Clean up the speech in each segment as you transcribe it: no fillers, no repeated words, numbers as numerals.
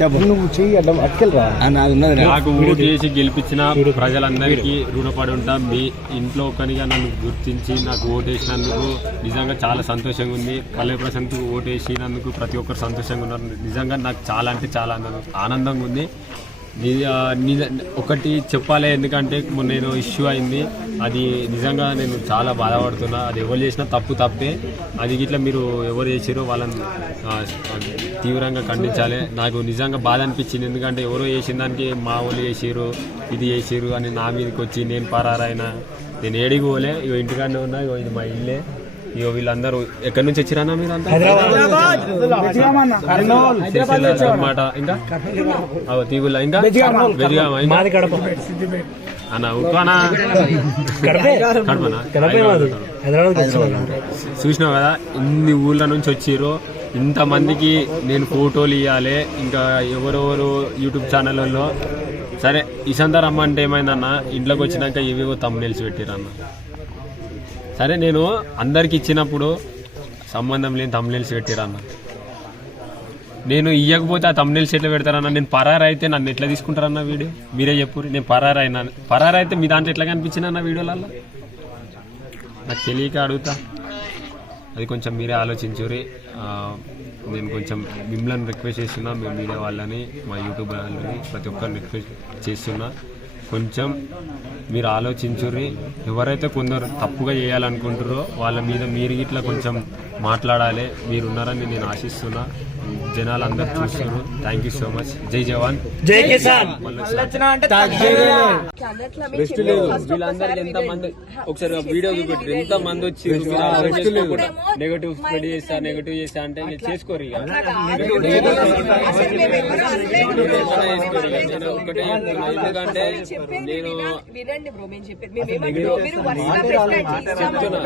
నువ్వు చెయ్యి అడ్డం అట్కెళ్ళరా నాకు ఓటు చేసి గెలిపించిన ప్రజలందరికీ రుణపడి ఉంటాం. మీ ఇంట్లో ఒకనిగా నన్ను గుర్తించి నాకు ఓటు వేసినందుకు నిజంగా చాలా సంతోషంగా ఉంది. పల్లె ప్రశాంత్కు ఓటు వేసినందుకు ప్రతి ఒక్కరు సంతోషంగా ఉన్నారు. నిజంగా నాకు చాలా అంటే చాలా ఆనందంగా ఉంది. ఒకటి చెప్పాలి, ఎందుకంటే నేను ఇష్యూ అయింది, అది నిజంగా నేను చాలా బాధపడుతున్నా. అది ఎవరు చేసినా తప్పే. అది ఇట్లా మీరు ఎవరు చేసారో వాళ్ళని తీవ్రంగా ఖండించాలి. నాకు నిజంగా బాధ అనిపించింది, ఎందుకంటే ఎవరో చేసిన దానికి మా వాళ్ళు చేసారు, ఇది చేసారు అని నా మీదకి వచ్చి నేను పరారైనా. నేను ఏడికి పోలే, ఇగో ఇంటికాడనే ఉన్నా. ఇగో ఇది మా ఇల్లే. ఇగో వీళ్ళందరూ ఎక్కడి నుంచి వచ్చిరానా మీరు అంతా? అన్నమాట. ఇంకా తీగుల ఇంకా అన్న ఉప్పానా చూసినావు కదా, ఇన్ని ఊళ్ళ నుంచి వచ్చిర్రు. ఇంతమందికి నేను ఫోటోలు ఇవ్వాలి. ఇంకా ఎవరెవరు యూట్యూబ్ ఛానళ్ళలో సరే ఇసంతా రమ్మంటే ఏమైందన్న, ఇంట్లోకి వచ్చినాక ఏవేవో తమ్మునేల్సి పెట్టిరన్న. సరే నేను అందరికి ఇచ్చినప్పుడు సంబంధం లేని తమ్మునేల్సి పెట్టిరన్న. నేను ఇవ్వకపోతే ఆ తమ్మునేల్స్ ఎట్లా పెడతారన్న? నేను పరారు అయితే నన్ను ఎట్లా తీసుకుంటారన్న వీడియో? మీరే చెప్పు. నేను పరారు అయితే మీ దాంట్లో ఎట్లా కనిపించింది అన్న వీడియోలలో? నాకు తెలియక అడుగుతా. అది కొంచెం మీరే ఆలోచించురి. నేను కొంచెం మిమ్మల్ని రిక్వెస్ట్ చేస్తున్నా, మీ మీడియా వాళ్ళని, మా యూట్యూబ్ వాళ్ళని, ప్రతి ఒక్కరిని రిక్వెస్ట్ చేస్తున్నా, కొంచెం మీరు ఆలోచించుర్రి. ఎవరైతే కొందరు తప్పుగా చేయాలనుకుంటారో వాళ్ళ మీద మీరు ఇట్లా కొంచెం మాట్లాడాలి. మీరున్నారని నేను ఆశిస్తున్నా. జనాలు అందరు చూస్తున్నారు. Thank you so much. జై జవాన్ జై కిసాన్. వీళ్ళందరూ ఎంతమంది ఒకసారి వీడియో చూపెట్టారు, ఎంత మంది వచ్చి నెగటివ్ స్ప్రెడ్ చేస్తా నెగటివ్ చేస్తా అంటే చేసుకోరు. ఇక నేను ఒకటే ఎందుకంటే నేను చెప్తున్నా,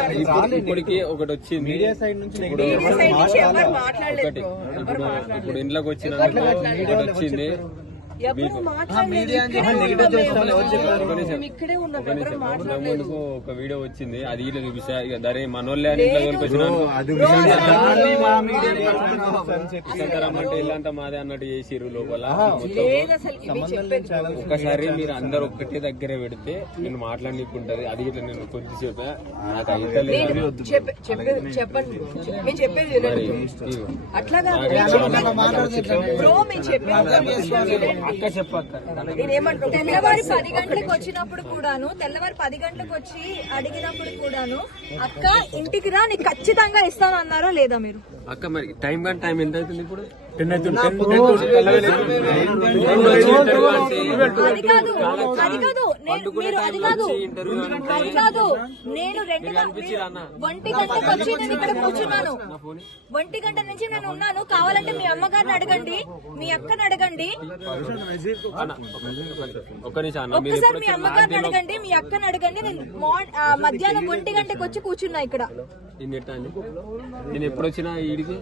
ఇప్పటికి ఒకటి వచ్చింది. ఇప్పుడు ఇంట్లోకి వచ్చినందుకు ఒకటి వచ్చింది. ఒక వీడియో వచ్చింది, అది ఇట్లా చూపిస్తా. ఇక దరే మనోళ్ళే అని ఇంట్లో రమ్మంటే ఇల్లంతా మాదే అన్నట్టు చేసిర్రు లోపల. ఒకసారి మీరు అందరు ఒక్కటే దగ్గర పెడితే నేను మాట్లాడనికుంటది. అది ఇట్లా నేను కొద్దిసేపు నాకు అయితే అక్క చెప్పక్క. తెల్లవారి 10 గంటలకు వచ్చినప్పుడు కూడాను, తెల్లవారి 10 గంటలకు వచ్చి అడిగినప్పుడు కూడాను, అక్క ఇంటికి రా నీకు ఖచ్చితంగా ఇస్తాను అన్నారా లేదా మీరు? అక్క మరి టైం కానీ టైం ఎంత అవుతుంది ఇప్పుడు? అది కాదు. నేను 1 గంటకు వచ్చి నేను ఇక్కడ కూర్చున్నాను. 1 గంట నుంచి నేను ఉన్నాను. కావాలంటే మీ అమ్మగారిని అడగండి, మీ అక్కని అడగండి, ఒక్కసారి మీ అమ్మగారిని అడగండి, మీ అక్కని అడగండి. నేను మధ్యాహ్నం 1 గంటకు వచ్చి కూర్చున్నా ఇక్కడ. నేను ఎప్పుడు వచ్చినా ఈడికి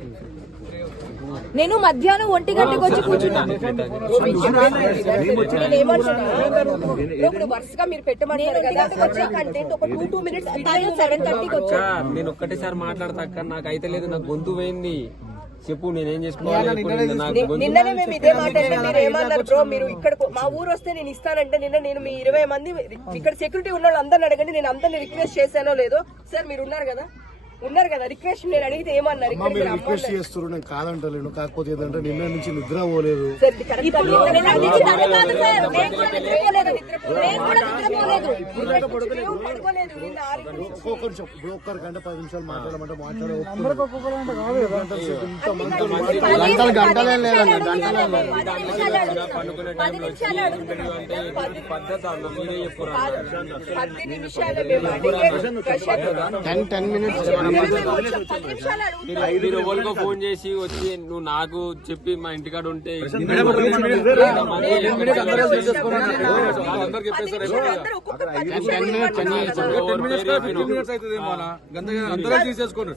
నేను మధ్యాహ్నం 1 గంటకు వచ్చి కూర్చున్నాను. ఇప్పుడు వరుసగా మీరు పెట్టమన్నారు కదా, కంటెంట్ ఒక 2 minutes 7:30కి వచ్చా. నేను ఒక్కటేసారి మాట్లాడతా, నాకు అయితే లేదు, నాకు గొంతు పోయింది. చెప్పు నేనేం చేసుకోవాలి? నిన్ననే మేము ఇదే మాట మీరు ఏమన్నారు బ్రో, మీరు ఇక్కడ మా ఊరు వస్తే నేను ఇస్తానంటే నిన్న నేను మీ 20 మంది ఇక్కడ సెక్యూరిటీ ఉన్న వాళ్ళు అందరిని అడగండి, నేను అందరిని రిక్వెస్ట్ చేశానో లేదో. సార్ మీరు ఉన్నారు కదా రిక్వెస్ట్ నేను అడిగితే ఏమన్నారు? రిక్వెస్ట్ చేస్తారు, నేను కాదంటలేను. కాకపోతే ఏంటంటే నిన్న నుంచి నిద్ర పోలేదు. ఒక్కొక్కరు గంట 10 నిమిషాలు మాట్లాడమంటే గంటలే లేదండి, గంటలే 10 minutes. మీరు ఎవరికో ఫోన్ చేసి వచ్చి నువ్వు నాకు చెప్పి మా ఇంటికాడ ఉంటే మీరు అందరూ అర్థం చేసుకోవాలి.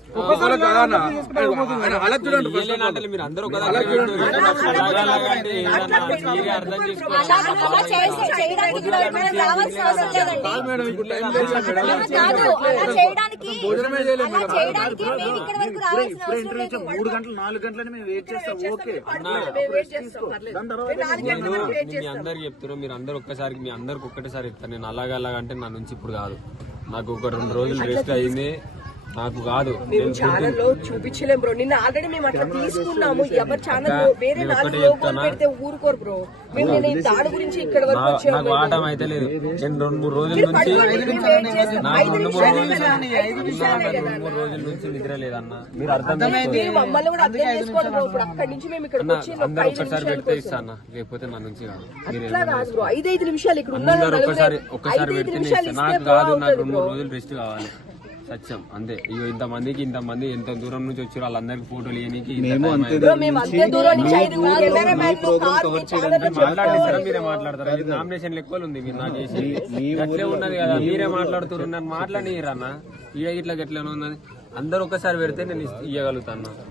అలా చేయడానికి మేము ఇక్కడ వరకు రావాల్సిన అవసరం లేదు. 3 గంటలు 4 గంటలని మేము వెయిట్ చేస్తాం. ఓకే మేము వెయిట్ చేస్తాం, పర్లేదు. దాని తర్వాత మేము 4 గంటల వరకు వెయిట్ మీ చేస్తాం. అందరికి చెప్తున్నారు, మీరు అందరు ఒక్కసారి మీ అందరికి ఒక్కటేసారి చెప్తాను. నేను అలాగంటే నా నుంచి ఇప్పుడు కాదు, నాకు ఒక 2 రోజులు రెస్ట్ అయింది, నాకు కాదు. మేము ఛానల్ లో చూపించలేం బ్రో. నిన్న ఆల్రెడీ మేము అట్లా తీసుకున్నాము. ఎవరి ఛానల్ లో వేరే 4 లోగోలు పెడితే ఊరుకోరు బ్రో. మేము నేను దాని గురించి ఇక్కడ వరకు వచ్చాము. నాకు ఆటం అయితే లేదు. నేను 2-3 రోజుల నుంచి నాకు 2-3 రోజుల నుంచి నిద్ర లేదన్న. మీరు అర్థం చేసుకోండి. మమ్మల్ని కూడా అర్థం చేసుకోవాలి బ్రో. ఇప్పుడు అక్కడి నుంచి మేము ఇక్కడికి వచ్చి అందరు ఒక్కసారి పెడితే ఇస్తాను, లేకపోతే నా నుంచి కాదు. మీరు అట్లా కాదు బ్రో. 5 నిమిషాలు ఇక్కడ ఉన్నారు. అందరు ఒక్కసారి పెడితే నాకు కాదు, నాకు 2-3 రోజులు రెస్ట్ కావాలి. సత్యం అంతే. ఇగో ఇంతమంది ఎంత దూరం నుంచి వచ్చారు, వాళ్ళందరికి ఫోటోలు ఇవ్వడానికి బ్రో. మేము అంతే దూరం నుంచి 5 కెమెరామెన్లు కార్ మీ ఛానల్ లో మాట్లాడిస్తారా, మీరే మాట్లాడతారా? ఇది నామినేషన్ ఎక్కువ ఉంది, మీరు నాకు చేసి అట్లే ఉన్నది కదా, మీరే మాట్లాడుతున్నారు. నన్ను మాట్లాడిరన్న ఇక ఇట్లా గట్లనే ఉన్నది. అందరు ఒక్కసారి పెడితే నేను ఇవ్వగలుగుతాను.